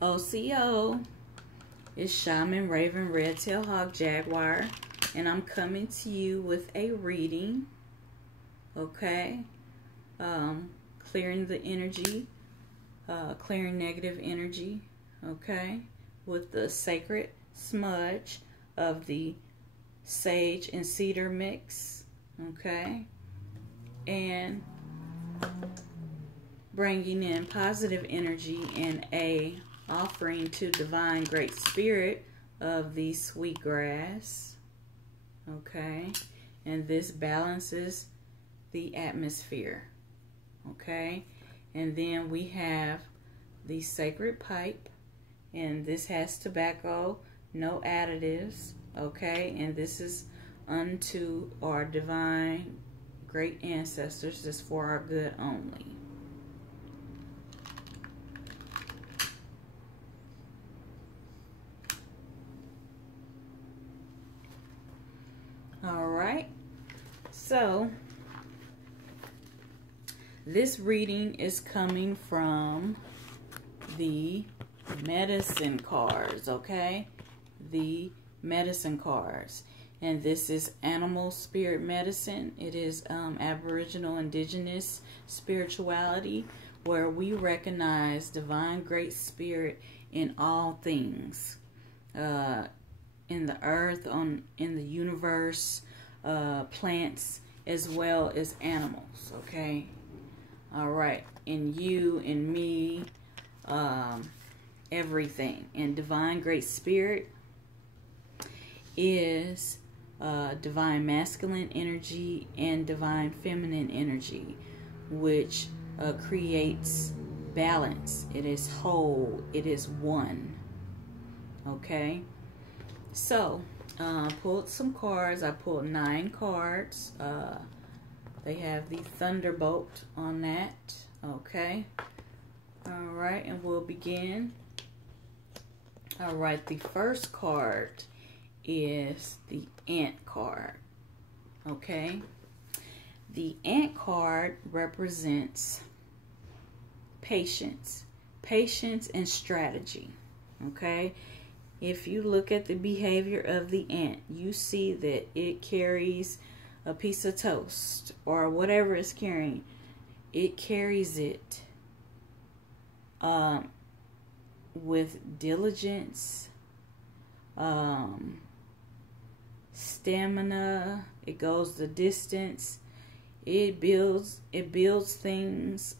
OCO. It's Shaman Raven Red-tailed Hawk Jaguar, and I'm coming to you with a reading, okay? Clearing the energy, clearing negative energy, okay? With the sacred smudge of the sage and cedar mix, okay? And bringing in positive energy and a offering to divine great spirit of the sweet grass, okay? And this balances the atmosphere, okay? And then we have the sacred pipe, and this has tobacco, no additives, okay? And this is unto our divine great ancestors, just for our good only. Alright, so this reading is coming from the medicine cards, okay? The medicine cards. And this is animal spirit medicine. It is Aboriginal indigenous spirituality, where we recognize divine great spirit in all things. In the earth, in the universe, plants, as well as animals, okay? All right, in you, in me, everything. And divine great spirit is divine masculine energy and divine feminine energy, which creates balance. It is whole. It is one, okay? So, pulled some cards. I pulled 9 cards. They have the Thunderbolt on that. Okay. Alright, and we'll begin. Alright, the first card is the Ant card. Okay. The Ant card represents patience. Patience and strategy. Okay. If you look at the behavior of the ant, you see that it carries a piece of toast or whatever it's carrying. It carries it with diligence, stamina. It goes the distance. It builds things.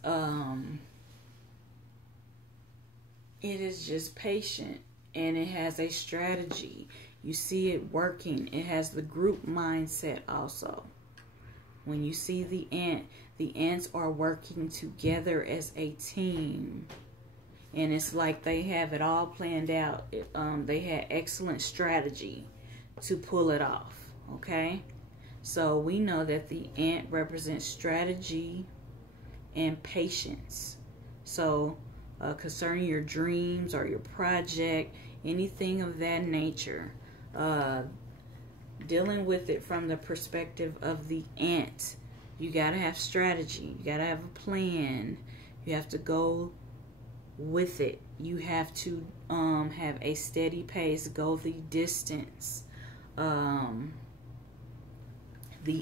It is just patient. And it has a strategy. You see it working. It has the group mindset also. When you see the ants are working together as a team. And it's like they have it all planned out. They had excellent strategy to pull it off. Okay? So we know that the ant represents strategy and patience. So concerning your dreams or your project, anything of that nature, dealing with it from the perspective of the ant, you gotta have strategy, you gotta have a plan, you have to go with it, you have to have a steady pace, go the distance. The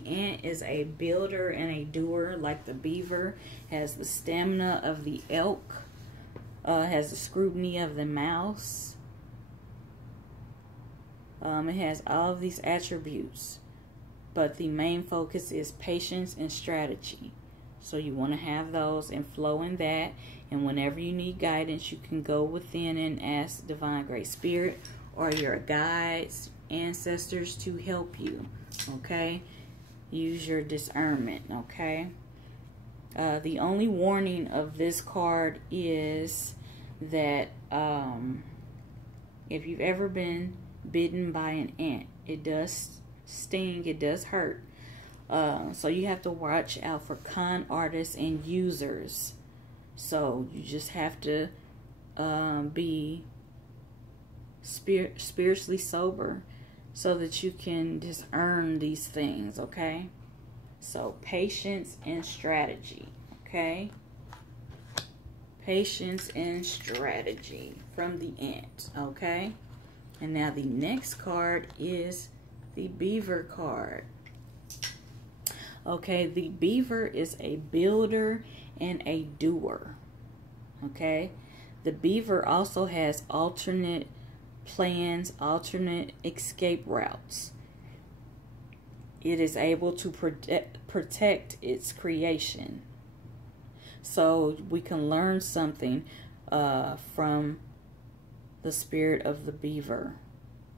ant is a builder and a doer, like the beaver, has the stamina of the elk, has the scrutiny of the mouse. It has all of these attributes, but the main focus is patience and strategy. So you want to have those and flow in that. And whenever you need guidance, you can go within and ask Divine Great Spirit or your guides, ancestors to help you. Okay? Use your discernment. Okay? The only warning of this card is that if you've ever been bitten by an ant, it does sting, it does hurt. So you have to watch out for con artists and users. So you just have to be spiritually sober so that you can discern these things, okay? So patience and strategy, okay? patience and strategy from the ant. Okay. And now the next card is the beaver card. Okay, the beaver is a builder and a doer. Okay, the beaver also has alternate plans, alternate escape routes. It is able to protect its creation. So we can learn something from the spirit of the beaver.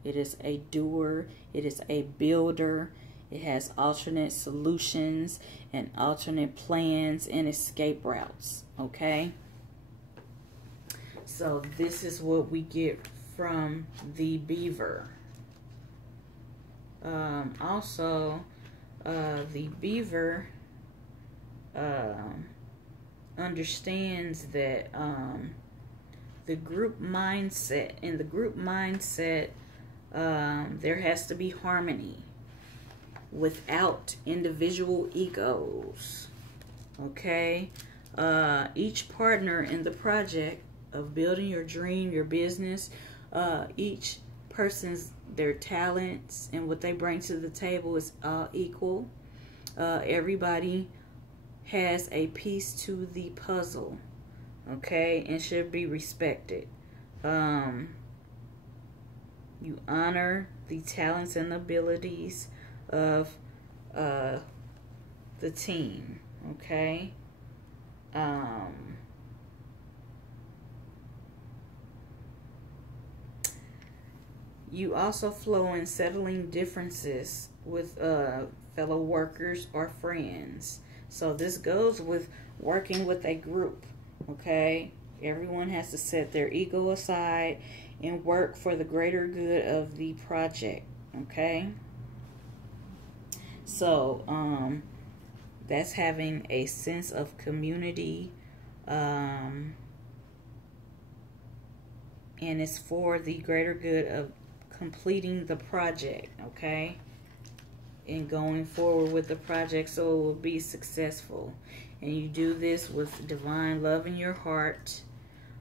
It is a doer, it is a builder, it has alternate solutions and alternate plans and escape routes. Okay, so this is what we get from the beaver. Also, the beaver understands that the group mindset, in the group mindset, there has to be harmony without individual egos. Okay, each partner in the project of building your dream, your business, each person's, their talents and what they bring to the table is equal. Everybody has a piece to the puzzle, okay, and should be respected. You honor the talents and abilities of the team, okay. You also flow in settling differences with fellow workers or friends. So this goes with working with a group, okay? Everyone has to set their ego aside and work for the greater good of the project, okay? So that's having a sense of community, and it's for the greater good of completing the project, okay, and going forward with the project so it will be successful. And you do this with divine love in your heart,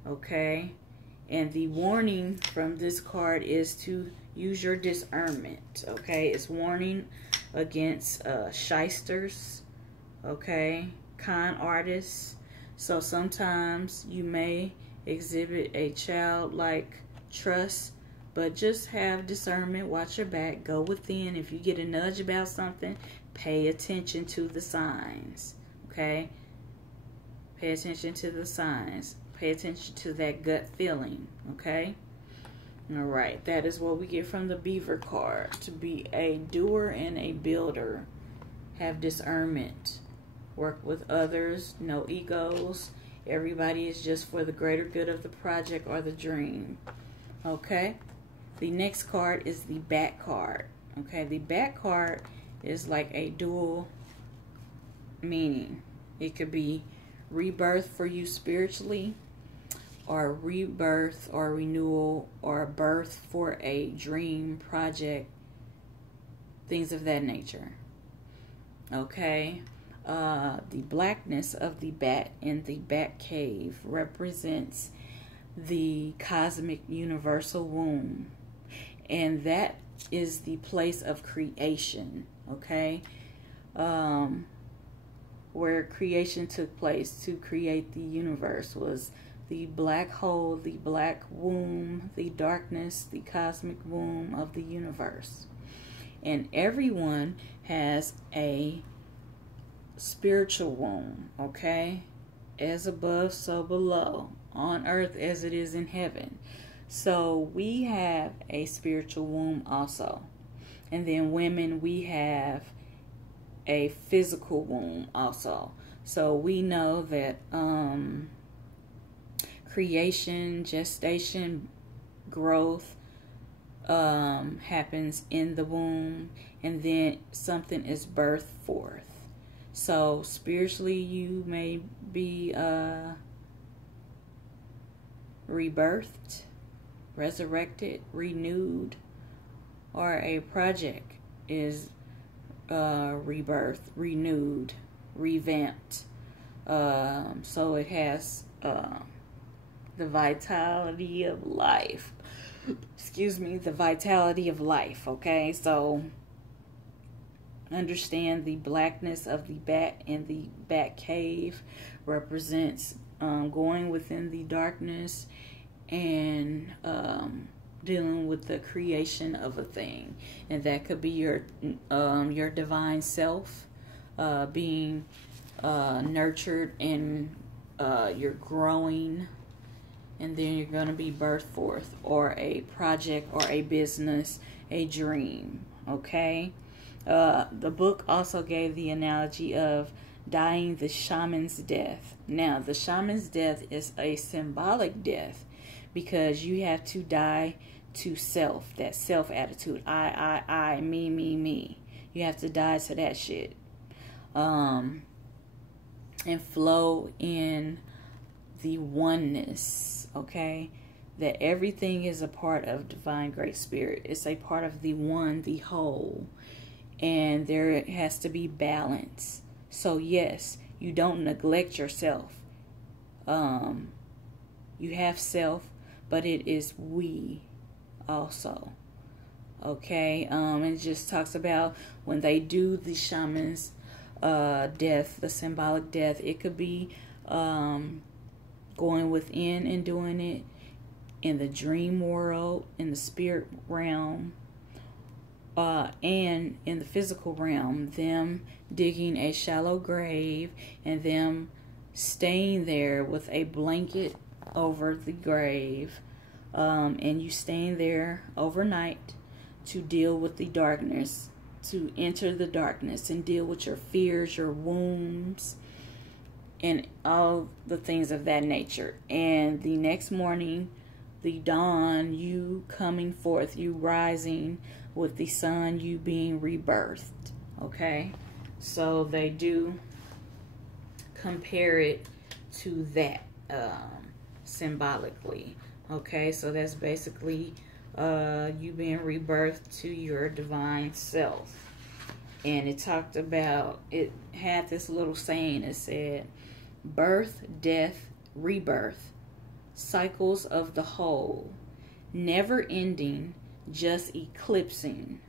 okay. And the warning from this card is to use your discernment, okay. It's warning against shysters, okay, con artists. So sometimes you may exhibit a childlike trust, but just have discernment, watch your back, go within. If you get a nudge about something, pay attention to the signs, okay? Pay attention to the signs. Pay attention to that gut feeling, okay? All right, that is what we get from the beaver card. To be a doer and a builder. Have discernment. Work with others, no egos. Everybody is just for the greater good of the project or the dream, okay? The next card is the Bat card. Okay, the Bat card is like a dual meaning. It could be rebirth for you spiritually, or rebirth or renewal or birth for a dream project, things of that nature. Okay, the blackness of the bat in the bat cave represents the cosmic universal womb. And that is the place of creation, okay? Where creation took place to create the universe was the black hole, the black womb, the darkness, the cosmic womb of the universe. And everyone has a spiritual womb, okay? As above, so below, on earth as it is in heaven. So we have a spiritual womb also. And then women, we have a physical womb also. So we know that creation, gestation, growth happens in the womb, and then something is birthed forth. So spiritually you may be rebirthed, resurrected, renewed, or a project is rebirthed, renewed, revamped. So it has the vitality of life. Excuse me, the vitality of life, okay? So understand the blackness of the bat in the bat cave represents going within the darkness and dealing with the creation of a thing. And that could be your divine self being nurtured, and you're growing, and then you're going to be birthed forth, or a project or a business, a dream, okay? The book also gave the analogy of dying the shaman's death. Now, the shaman's death is a symbolic death because you have to die to self, that self attitude. I, me. You have to die to that shit. And flow in the oneness, okay? That everything is a part of divine great spirit. It's a part of the one, the whole. And there has to be balance. So yes, you don't neglect yourself. You have self, but it is we also. Okay, and it just talks about when they do the shaman's death, the symbolic death. It could be going within and doing it in the dream world, in the spirit realm, and in the physical realm. Them digging a shallow grave and them staying there with a blanket over the grave, and you staying there overnight to deal with the darkness, to enter the darkness and deal with your fears, your wounds, and all the things of that nature. And the next morning, the dawn, you coming forth, you rising with the sun, you being rebirthed. Okay, so they do compare it to that symbolically. Okay, so that's basically you being rebirthed to your divine self. And it talked about, it had this little saying. It said, birth, death, rebirth, cycles of the whole, never ending, just eclipsing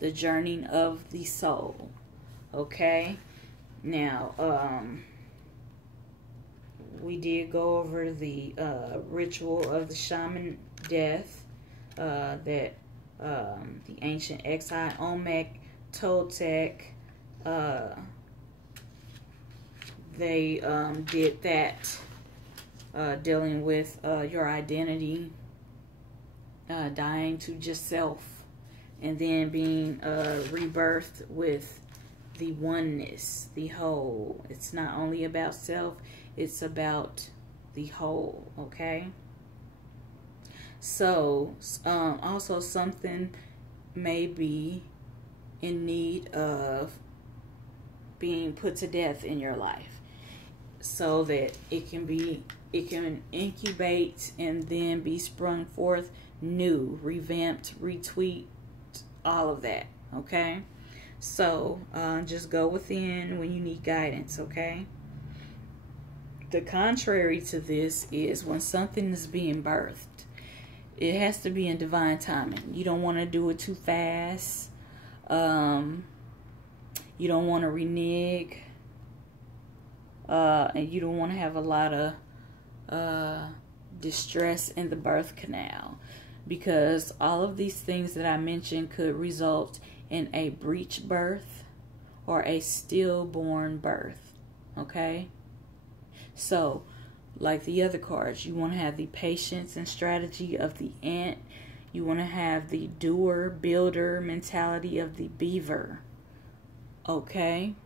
the journey of the soul. Okay, now we did go over the ritual of the shaman death that the ancient Exile Olmec, Toltec, they did that, dealing with your identity, dying to just self, and then being rebirthed with the oneness, the whole. It's not only about self, it's about the whole, okay? So, also something may be in need of being put to death in your life, so that it can incubate and then be sprung forth new, revamped, retweet, all of that, okay? So just go within when you need guidance, okay? The contrary to this is when something is being birthed, it has to be in divine timing. You don't want to do it too fast. You don't want to renege, and you don't want to have a lot of distress in the birth canal, because all of these things that I mentioned could result in a breech birth or a stillborn birth, okay? So, like the other cards, you want to have the patience and strategy of the ant. You want to have the doer, builder mentality of the beaver, okay?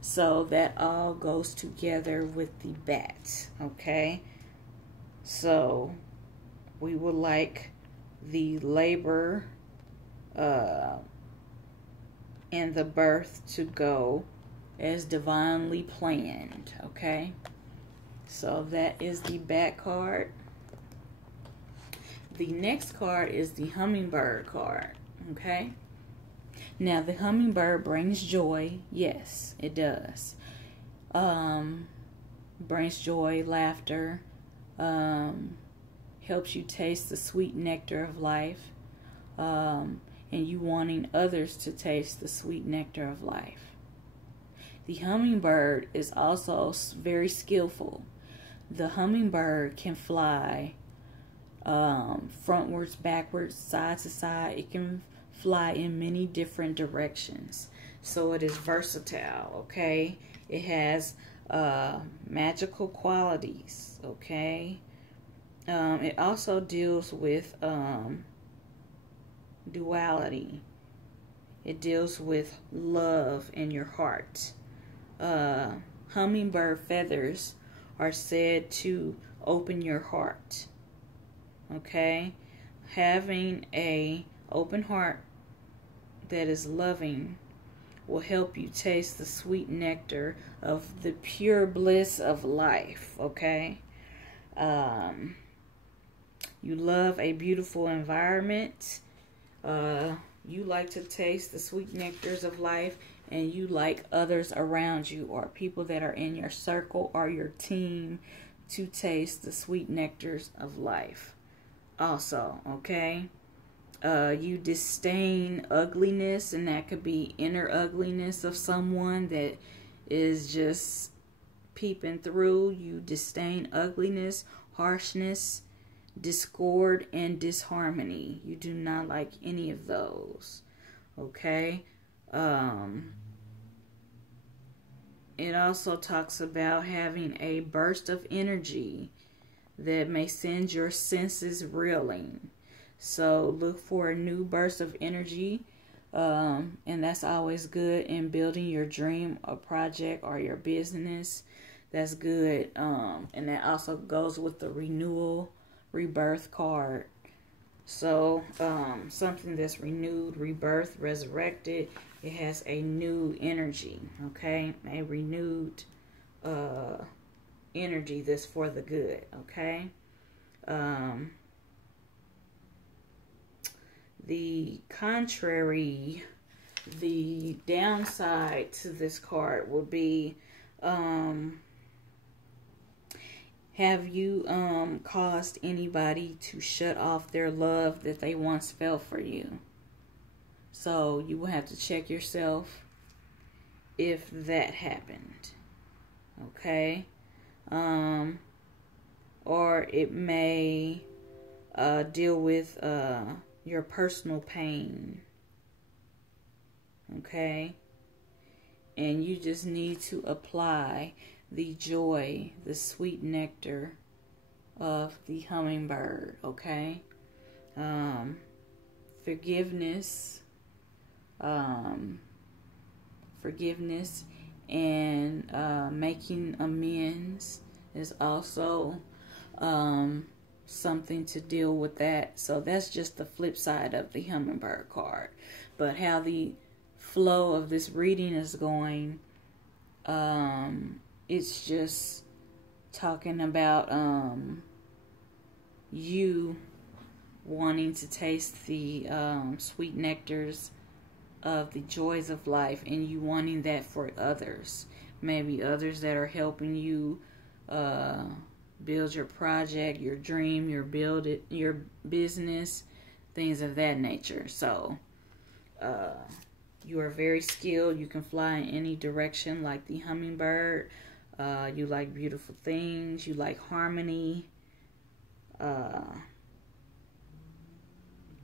So that all goes together with the bat, okay? So we would like the labor and the birth to go as divinely planned, okay? So that is the bat card. The next card is the hummingbird card, okay? Now, the hummingbird brings joy. Yes, it does. Brings joy, laughter, helps you taste the sweet nectar of life, and you wanting others to taste the sweet nectar of life. The hummingbird is also very skillful. The hummingbird can fly frontwards, backwards, side to side. It can fly in many different directions. So it is versatile, okay? It has magical qualities, okay? It also deals with duality. It deals with love in your heart. Hummingbird feathers are said to open your heart, okay? Having a open heart that is loving will help you taste the sweet nectar of the pure bliss of life, okay? You love a beautiful environment. You like to taste the sweet nectars of life, and you like others around you or people that are in your circle or your team to taste the sweet nectars of life also, okay? You disdain ugliness, and that could be inner ugliness of someone that is just peeping through. You disdain ugliness, harshness, discord, and disharmony. You do not like any of those, okay? It also talks about having a burst of energy that may send your senses reeling. So look for a new burst of energy, and that's always good in building your dream or project or your business. That's good, and that also goes with the renewal, rebirth card. So something that's renewed, rebirth, resurrected, it has a new energy, okay? A renewed energy that's for the good, okay? The contrary, the downside to this card will be, have you caused anybody to shut off their love that they once felt for you? So you will have to check yourself if that happened, okay? Or it may deal with your personal pain, okay? And you just need to apply the joy, the sweet nectar of the hummingbird, okay? Forgiveness and making amends is also something to deal with that. So that's just the flip side of the hummingbird card. But how the flow of this reading is going, it's just talking about you wanting to taste the sweet nectars of the joys of life, and you wanting that for others. Maybe others that are helping you build your project, your dream, your business, things of that nature. So you are very skilled. You can fly in any direction like the hummingbird. You like beautiful things. You like harmony.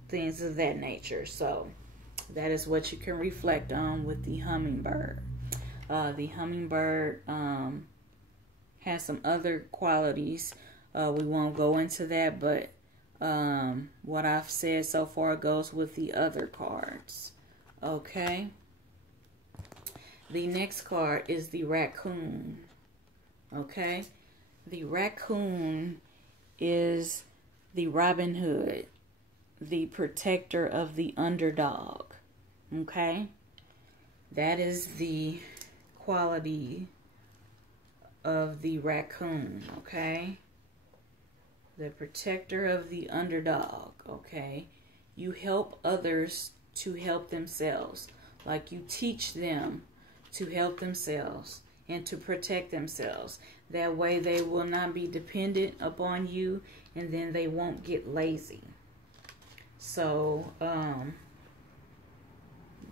Things of that nature. So that is what you can reflect on with the hummingbird. The hummingbird has some other qualities. We won't go into that, but what I've said so far goes with the other cards. Okay. The next card is the raccoon. Okay. The raccoon is the Robin Hood, the protector of the underdog. Okay. That is the quality of the raccoon. Okay. The protector of the underdog. Okay. You help others to help themselves. Like you teach them to help themselves. and to protect themselves. That way they will not be dependent upon you, and then they won't get lazy. So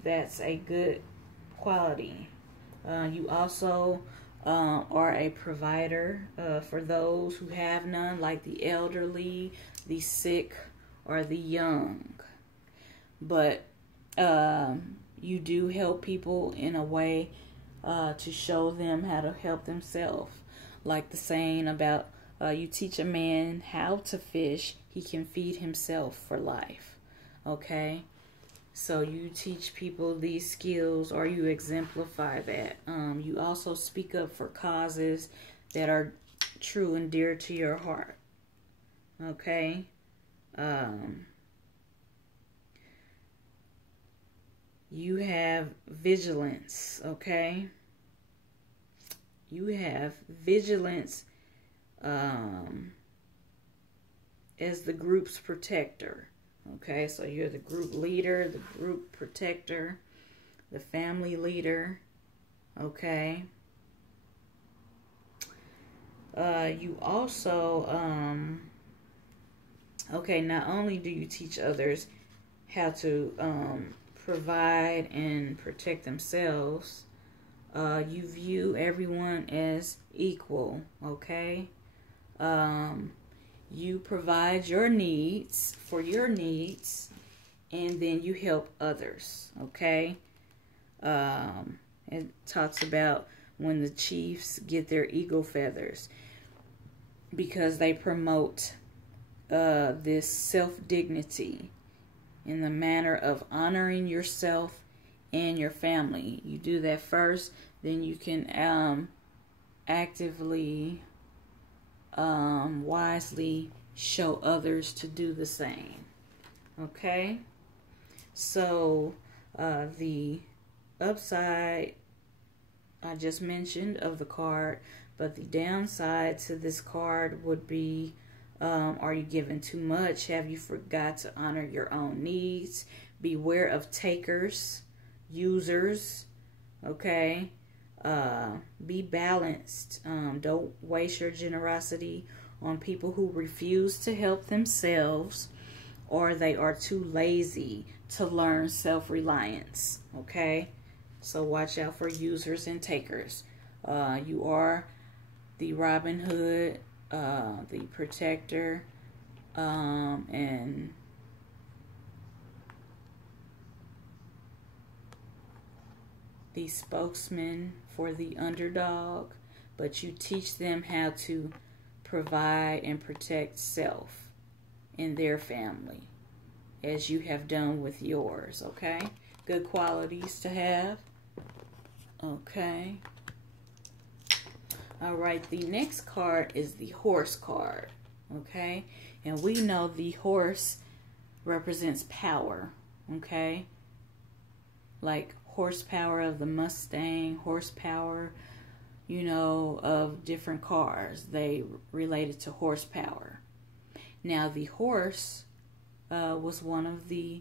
that's a good quality. You also are a provider for those who have none, like the elderly, the sick, or the young. But you do help people in a way to show them how to help themselves. Like the saying about you teach a man how to fish, he can feed himself for life. Okay? So you teach people these skills, or you exemplify that. You also speak up for causes that are true and dear to your heart. Okay? You have vigilance, okay? You have vigilance as the group's protector. Okay, so you're the group leader, the group protector, the family leader. Okay. You also, okay, not only do you teach others how to provide and protect themselves, you view everyone as equal, okay? You provide your needs for your needs, and then you help others, okay? It talks about when the chiefs get their eagle feathers, because they promote this self-dignity in the manner of honoring yourself and your family. You do that first, then you can actively, wisely show others to do the same. Okay? So, the upside I just mentioned of the card, but the downside to this card would be, are you giving too much? Have you forgot to honor your own needs? Beware of takers, users, okay? Be balanced. Don't waste your generosity on people who refuse to help themselves, or they are too lazy to learn self-reliance, okay? So watch out for users and takers. You are the Robin Hood, the protector, and the spokesman for the underdog, but you teach them how to provide and protect self and their family, as you have done with yours, okay? Good qualities to have. Okay. All right, the next card is the horse card, okay? And we know the horse represents power, okay? Like horsepower of the Mustang, horsepower, you know, of different cars. They related to horsepower. Now, the horse was one of the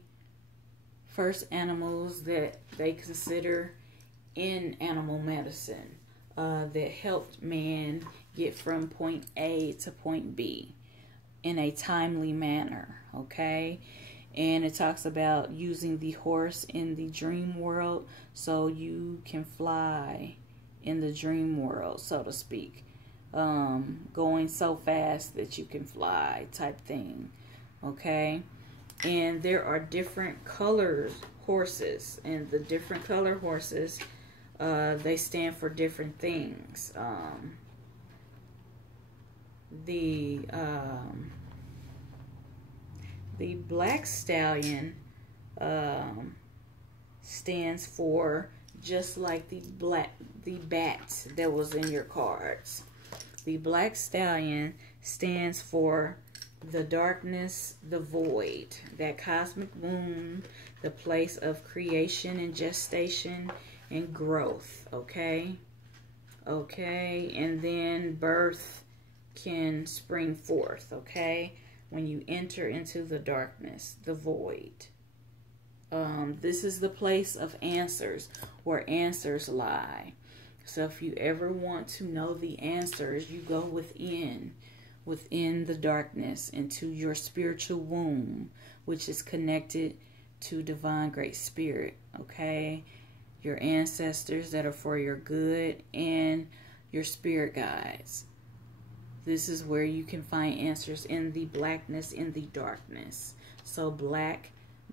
first animals that they consider in animal medicine that helped man get from point A to point B in a timely manner, okay? And it talks about using the horse in the dream world so you can fly in the dream world, so to speak. Going so fast that you can fly type thing, okay? And there are different colors horses, and the different color horses, they stand for different things. The black stallion stands for just like the bat that was in your cards. The black stallion stands for the darkness, the void, that cosmic womb, the place of creation and gestation and growth, okay? Okay, and then birth can spring forth, okay? When you enter into the darkness, the void. This is the place of answers, where answers lie. So if you ever want to know the answers, you go within the darkness, into your spiritual womb, which is connected to divine great spirit, okay? Your ancestors that are for your good, and your spirit guides. This is where you can find answers in the blackness, in the darkness. So black,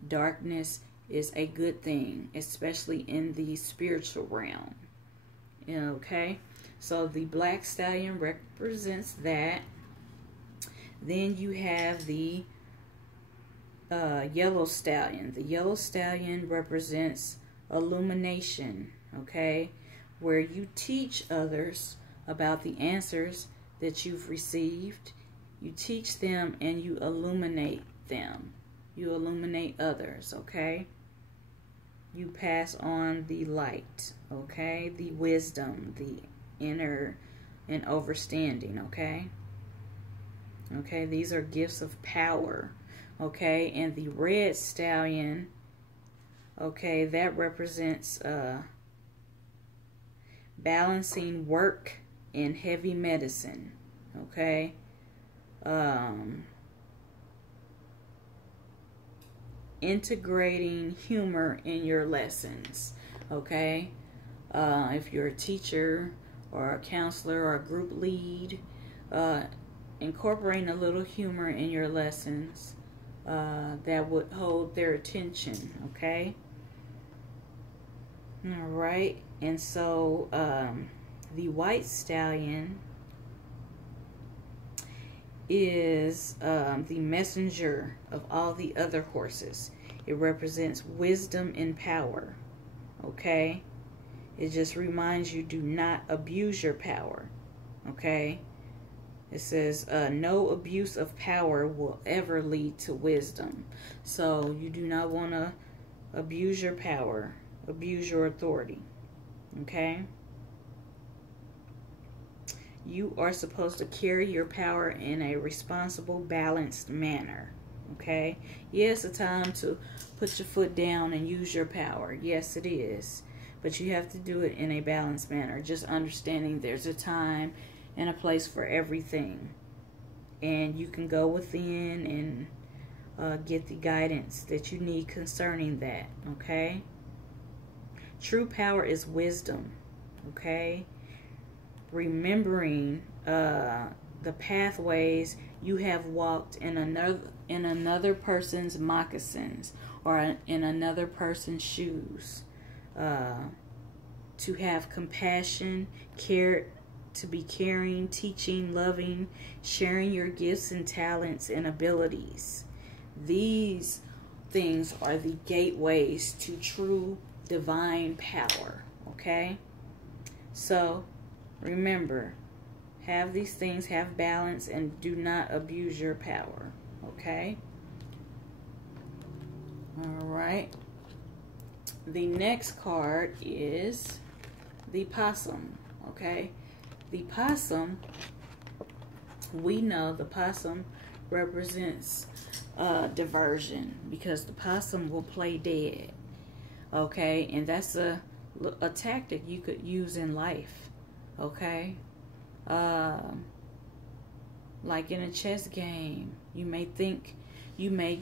darkness is a good thing, especially in the spiritual realm. Okay? So the black stallion represents that. Then you have the yellow stallion. The yellow stallion represents illumination, okay? Where you teach others about the answers that you've received. You teach them and you illuminate them. You illuminate others, okay? You pass on the light, okay? The wisdom, the inner and overstanding, okay? Okay, these are gifts of power, okay? And the red stallion, okay, that represents balancing work and heavy medicine, okay? Integrating humor in your lessons, okay? If you're a teacher or a counselor or a group lead, incorporating a little humor in your lessons that would hold their attention, okay? All right, and so the white stallion is the messenger of all the other horses. It represents wisdom and power, okay? It just reminds you, do not abuse your power, okay? It says, no abuse of power will ever lead to wisdom. So you do not want to abuse your power, abuse your authority, okay? You are supposed to carry your power in a responsible, balanced manner, okay? Yes, it's a time to put your foot down and use your power. Yes, it is. But you have to do it in a balanced manner. Just understanding there's a time and a place for everything. And you can go within and get the guidance that you need concerning that, okay? True power is wisdom, okay? Remembering the pathways you have walked in another person's moccasins or in another person's shoes. To have compassion, care, to be caring, teaching, loving, sharing your gifts and talents and abilities. These things are the gateways to true divine power, okay? So remember, have these things, have balance, and do not abuse your power, okay? All right. The next card is the possum, okay? The possum, we know the possum represents diversion, because the possum will play dead, okay? And that's a tactic you could use in life, okay? Like in a chess game, you may think, you may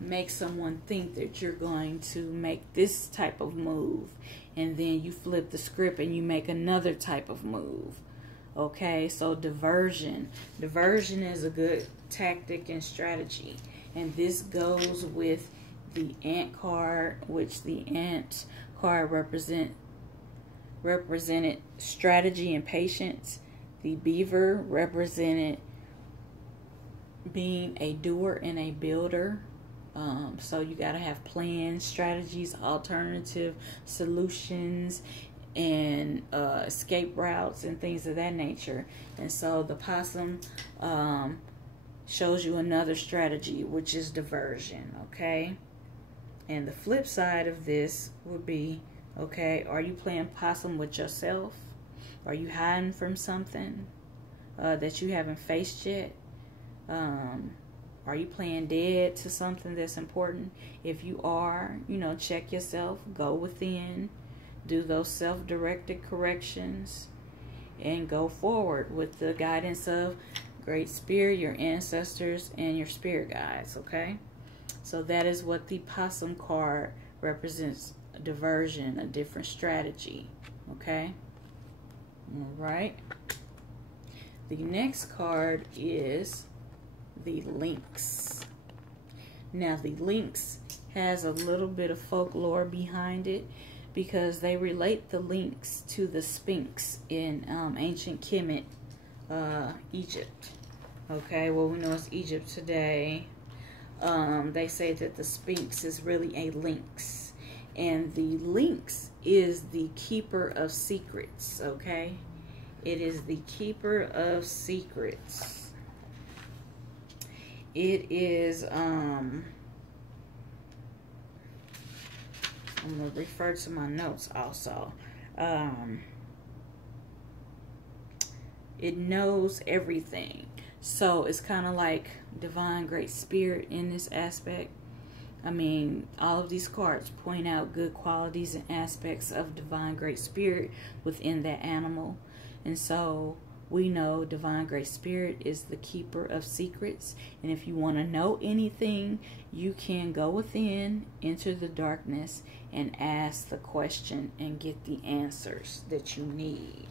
make someone think that you're going to make this type of move, and then you flip the script and you make another type of move, okay? So diversion is a good tactic and strategy, and this goes with the ant card, which the ant card represented strategy and patience. The beaver represented being a doer and a builder. So you got to have plans, strategies, alternative solutions, and escape routes and things of that nature. And so the possum shows you another strategy, which is diversion, okay? And the flip side of this would be, okay, are you playing possum with yourself? Are you hiding from something that you haven't faced yet? Are you playing dead to something that's important? If you are, you know, check yourself, go within, do those self-directed corrections, and go forward with the guidance of Great Spirit, your ancestors, and your spirit guides, okay? So that is what the possum card represents, a diversion, a different strategy, okay? All right. The next card is the lynx. Now, the lynx has a little bit of folklore behind it because they relate the lynx to the Sphinx in ancient Kemet, Egypt. Okay, well, we know it's Egypt today. They say that the Sphinx is really a lynx, and the lynx is the keeper of secrets, okay? It is the keeper of secrets. It is, I'm going to refer to my notes also. It knows everything. So it's kind of like divine great spirit in this aspect. I mean, all of these cards point out good qualities and aspects of divine great spirit within that animal. And so we know divine great spirit is the keeper of secrets. And if you want to know anything, you can go within, enter the darkness, and ask the question and get the answers that you need.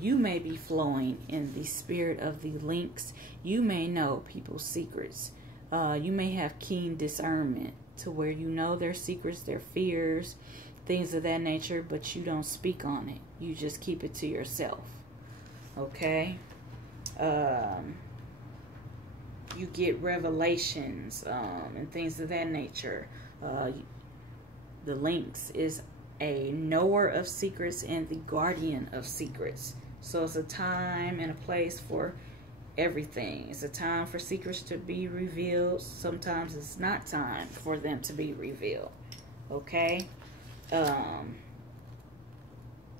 You may be flowing in the spirit of the lynx. You may know people's secrets. You may have keen discernment to where you know their secrets, their fears, things of that nature, but you don't speak on it. You just keep it to yourself. Okay? You get revelations and things of that nature. The lynx is a knower of secrets and the guardian of secrets. So it's a time and a place for everything. It's a time for secrets to be revealed. Sometimes it's not time for them to be revealed. Okay?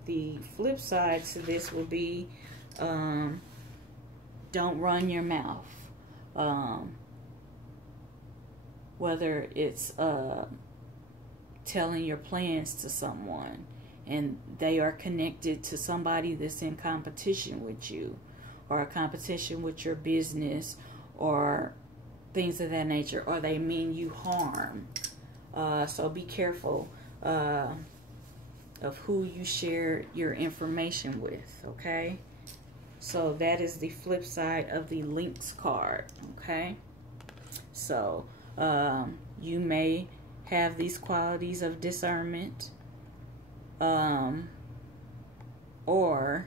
The flip side to this will be don't run your mouth. Whether it's telling your plans to someone and they are connected to somebody that's in competition with you, or a competition with your business, or things of that nature, or they mean you harm. So be careful of who you share your information with, okay? So that is the flip side of the lynx card, okay? So you may have these qualities of discernment, or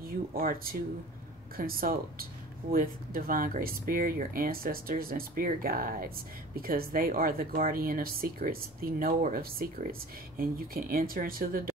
you are to consult with divine great spirit, your ancestors and spirit guides, because they are the guardian of secrets, the knower of secrets, and you can enter into the